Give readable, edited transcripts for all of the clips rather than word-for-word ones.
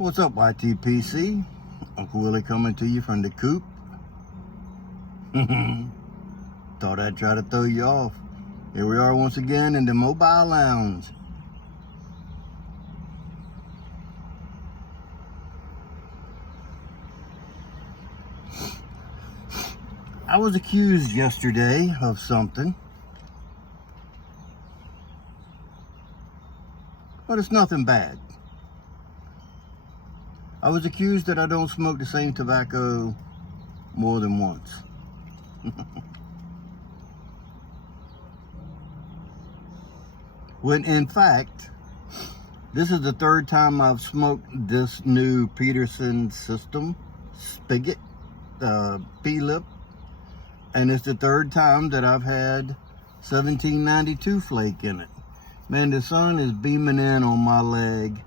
What's up, YTPC? Uncle Willie coming to you from the coop. Thought I'd try to throw you off. Here we are once again in the mobile lounge. I was accused yesterday of something, but it's nothing bad. I was accused that I don't smoke the same tobacco more than once. When in fact, this is the third time I've smoked this new Peterson system spigot, P-lip, and it's the third time that I've had 1792 flake in it. Man, the sun is beaming in on my leg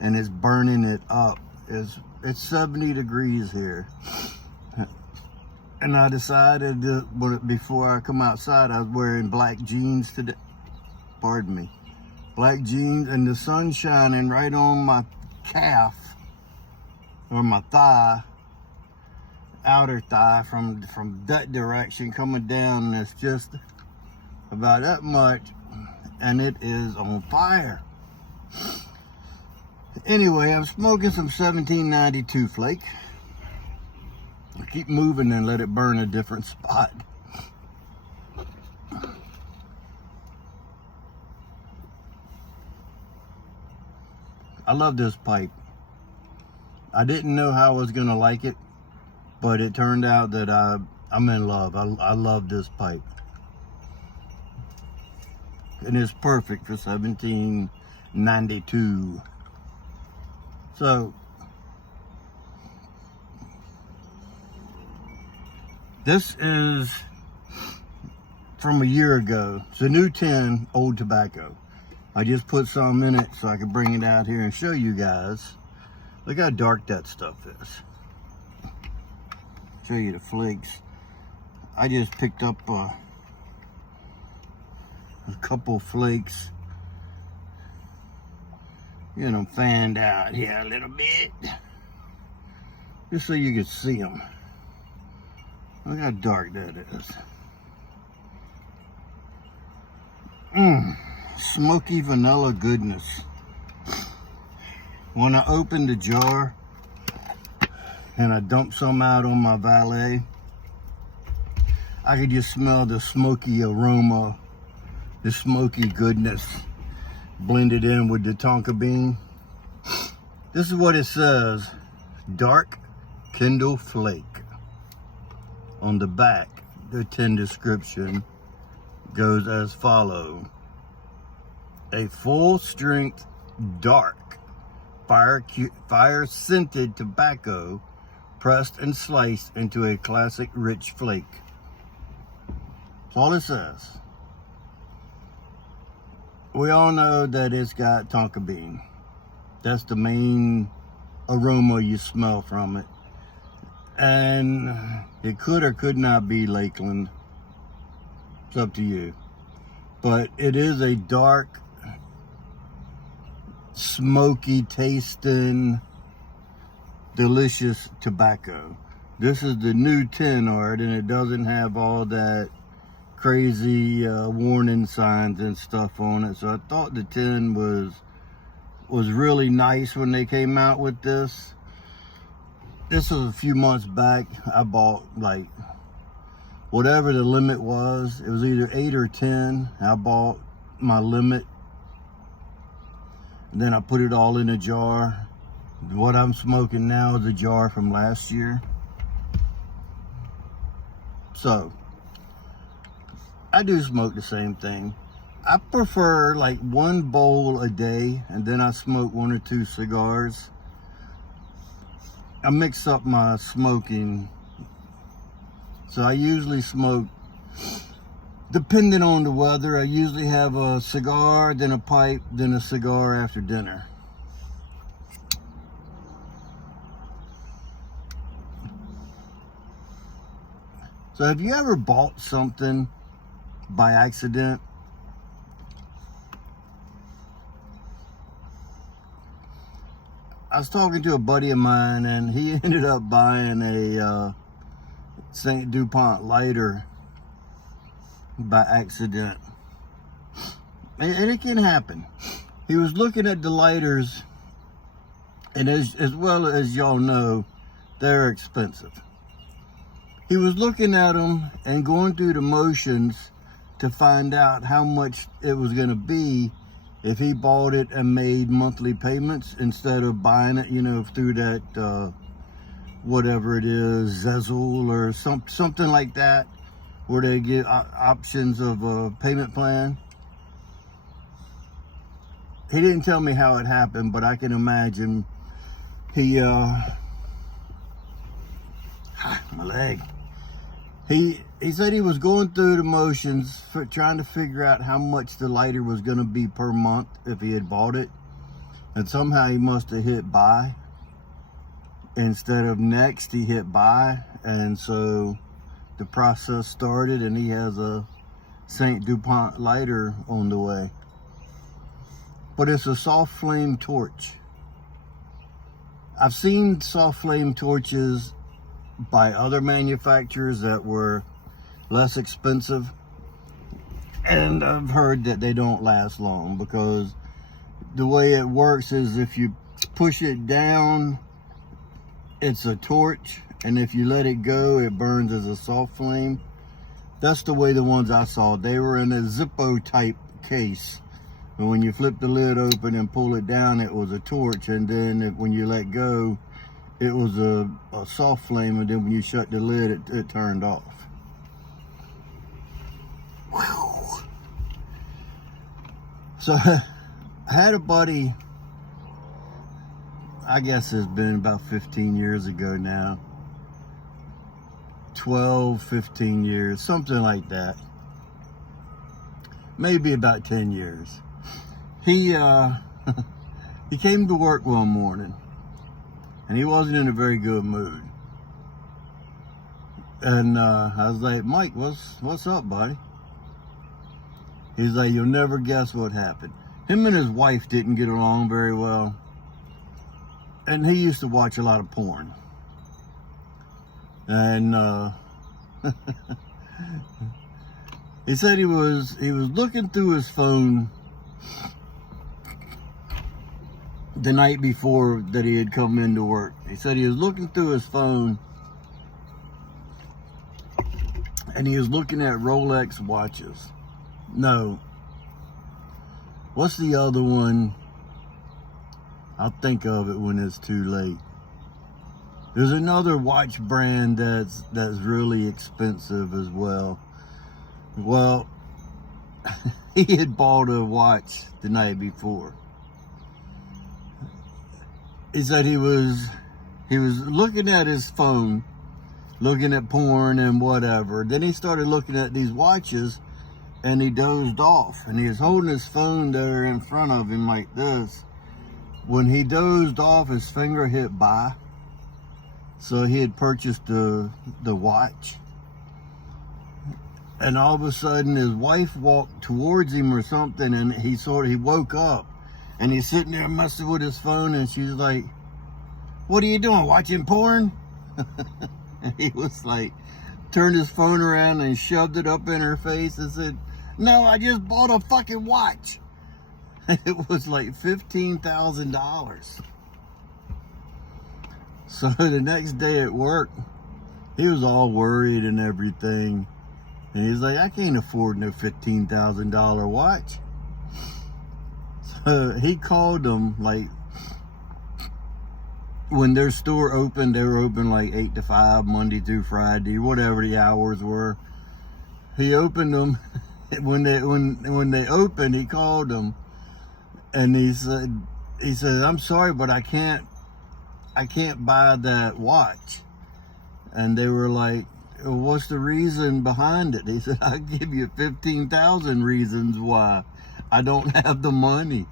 and it's burning it up. It's 70 degrees here. And I decided that before I come outside, I was wearing black jeans today. Pardon me. Black jeans, and the sun shining right on my calf, or my thigh, outer thigh, from that direction coming down, and it's just about that much, and it is on fire. Anyway, I'm smoking some 1792 flake. I keep moving and let it burn a different spot. I love this pipe. I didn't know how I was gonna like it, but it turned out that I'm in love. I love this pipe. And it's perfect for 1792. So, this is from a year ago. It's a new tin, old tobacco. I just put some in it so I could bring it out here and show you guys. Look how dark that stuff is. Show you the flakes. I just picked up a couple flakes. Get them fanned out here a little bit, just so you can see them. Look how dark that is. Smoky vanilla goodness. When I opened the jar and I dumped some out on my valet, I could just smell the smoky aroma, the smoky goodness blended in with the tonka bean. This is what it says: dark Kindle flake. On the back, the tin description goes as follows: a full strength dark fire scented tobacco pressed and sliced into a classic rich flake. That's all it says. We all know that it's got tonka bean. That's the main aroma you smell from it. And it could or could not be Lakeland. It's up to you. But it is a dark, smoky tasting, delicious tobacco. This is the new tin art, and it doesn't have all that crazy warning signs and stuff on it. So I thought the tin was really nice when they came out with this. This was a few months back. I bought like whatever the limit was. It was either 8 or 10. I bought my limit. And then I put it all in a jar. What I'm smoking now is a jar from last year. So, I do smoke the same thing. I prefer like one bowl a day, and then I smoke 1 or 2 cigars. I mix up my smoking. So I usually smoke, depending on the weather, I usually have a cigar, then a pipe, then a cigar after dinner. So have you ever bought something by accident I was talking to a buddy of mine, and he ended up buying a St. DuPont lighter by accident. And it can happen. He was looking at the lighters, and as well as y'all know, they're expensive. He was looking at them and going through the motions to find out how much it was going to be if he bought it and made monthly payments instead of buying it, you know, through that, whatever it is, Zezzle or something like that, where they give options of a payment plan. He didn't tell me how it happened, but I can imagine he, my leg. He said he was going through the motions for trying to figure out how much the lighter was going to be per month if he had bought it. And somehow he must have hit buy. Instead of next, he hit buy. And so the process started, and he has a St. DuPont lighter on the way. But it's a soft flame torch. I've seen soft flame torches by other manufacturers that were less expensive, and I've heard that they don't last long, because the way it works is if you push it down, it's a torch, and if you let it go, it burns as a soft flame. That's the way the ones I saw. They were in a Zippo type case, and when you flip the lid open and pull it down, it was a torch, and then when you let go, it was a soft flame, and then when you shut the lid, it turned off. Whew. So I had a buddy, I guess it's been about 15 years ago now. 12, 15 years, something like that. Maybe about 10 years. He came to work one morning, and he wasn't in a very good mood. And I was like, Mike, what's up, buddy? He's like, you'll never guess what happened. Him and his wife didn't get along very well. And he used to watch a lot of porn. And he said he was looking through his phone the night before that he had come into work. He said he was looking through his phone, and he was looking at Rolex watches. No. What's the other one? I'll think of it when it's too late. There's another watch brand that's really expensive as well. Well, he had bought a watch the night before. He said he was looking at his phone, looking at porn and whatever. Then he started looking at these watches, and he dozed off. And he was holding his phone there in front of him like this. When he dozed off, his finger hit buy. So he had purchased the watch. And all of a sudden, his wife walked towards him or something, and he woke up. And he's sitting there messing with his phone, and she's like, "What are you doing, watching porn?" And he was like, turned his phone around and shoved it up in her face and said, "No, I just bought a fucking watch." It was like $15,000. So the next day at work, he was all worried and everything. And he's like, "I can't afford no $15,000 watch." So he called them, like, when their store opened, they were open like 8 to 5, Monday through Friday, whatever the hours were. He opened them. When they opened, he called them, and he said, "I'm sorry, but I can't buy that watch." And they were like, "Well, what's the reason behind it?" He said, "I'll give you 15,000 reasons why I don't have the money."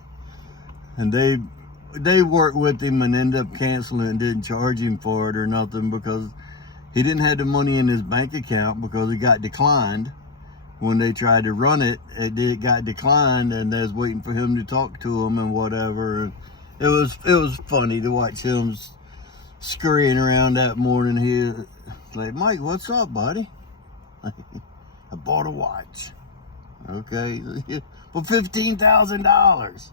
And they worked with him and ended up canceling and didn't charge him for it or nothing, because he didn't have the money in his bank account, because it got declined. When they tried to run it, it got declined, and they was waiting for him to talk to him and whatever. It was funny to watch him scurrying around that morning here. Like, Mike, what's up, buddy? I bought a watch. Okay, for $15,000.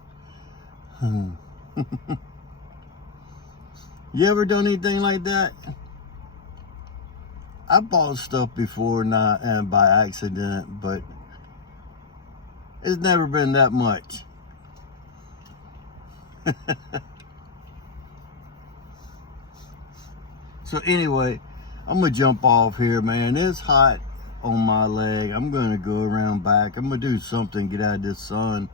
You ever done anything like that? I bought stuff before, not and by accident, but it's never been that much. So anyway, I'm gonna jump off here, man. It's hot on my leg. I'm gonna go around back. I'm gonna do something, get out of this sun.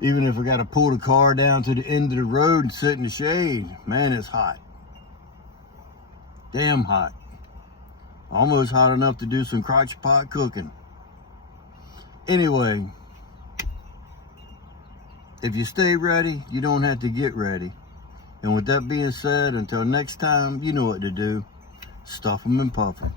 Even if I gotta pull the car down to the end of the road and sit in the shade. Man, it's hot. Damn hot. Almost hot enough to do some crotch pot cooking. Anyway, if you stay ready, you don't have to get ready. And with that being said, until next time, you know what to do. Stuff them and puff them.